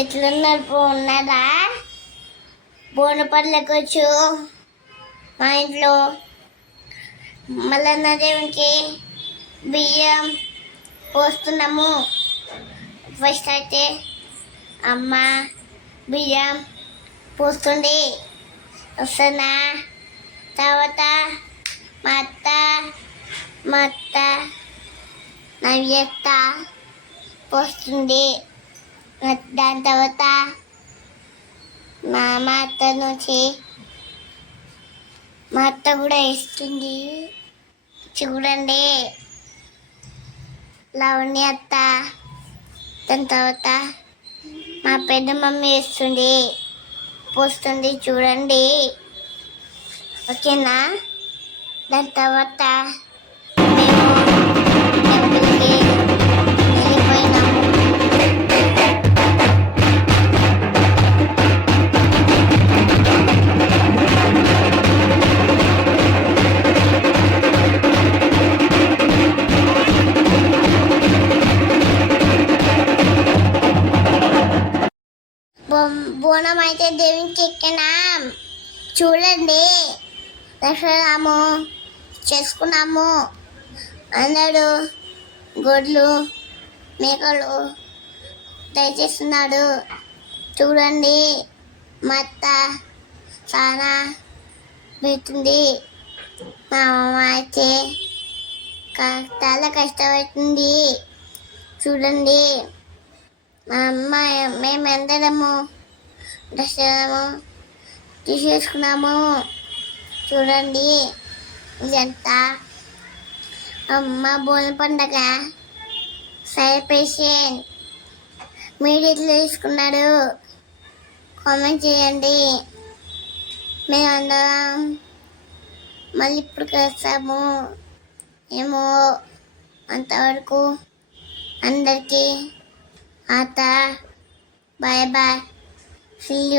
ఎట్లున్నారు ఉన్నారా? బోనపల్లికి వచ్చు మా ఇంట్లో మల్లన్న దేవునికి బియ్యం పోస్తున్నాము. ఫస్ట్ అయితే అమ్మ బియ్యం పోస్తుంది వస్తున్నా. తర్వాత మా అత్త నవ్యత్త పోస్తుంది. దాని తర్వాత మా అత్త నుంచి మా అత్త కూడా ఇస్తుంది. చూడండి లవణి అత్త. దాని తర్వాత మా పెద్ద మమ్మీ ఇస్తుంది పోస్తుంది. చూడండి ఓకేనా? దాని తర్వాత మేము టెంపుల్కి వెళ్ళిపోయినాము. బోనం అయితే దేవునికి ఎక్కినాం. చూడండి దర్శనము చేసుకున్నాము. అందరూ గొడ్లు మేకలు దయచేస్తున్నాడు. చూడండి మా అత్త చాలా పెడుతుంది. మా అమ్మ అయితే చాలా కష్టపడుతుంది. చూడండి మా అమ్మ మేమందరము దర్శనము తీసేసుకున్నాము. చూడండి ఇదంతా అమ్మ బోనం పండగ సెలబ్రేషన్. మీరు ఎట్లా తీసుకున్నారు కామెంట్ చేయండి. మేమందరం మళ్ళీ ఇప్పుడు వస్తాము ఏమో. అంతవరకు అందరికీ బాయ్ బాయ్. See you.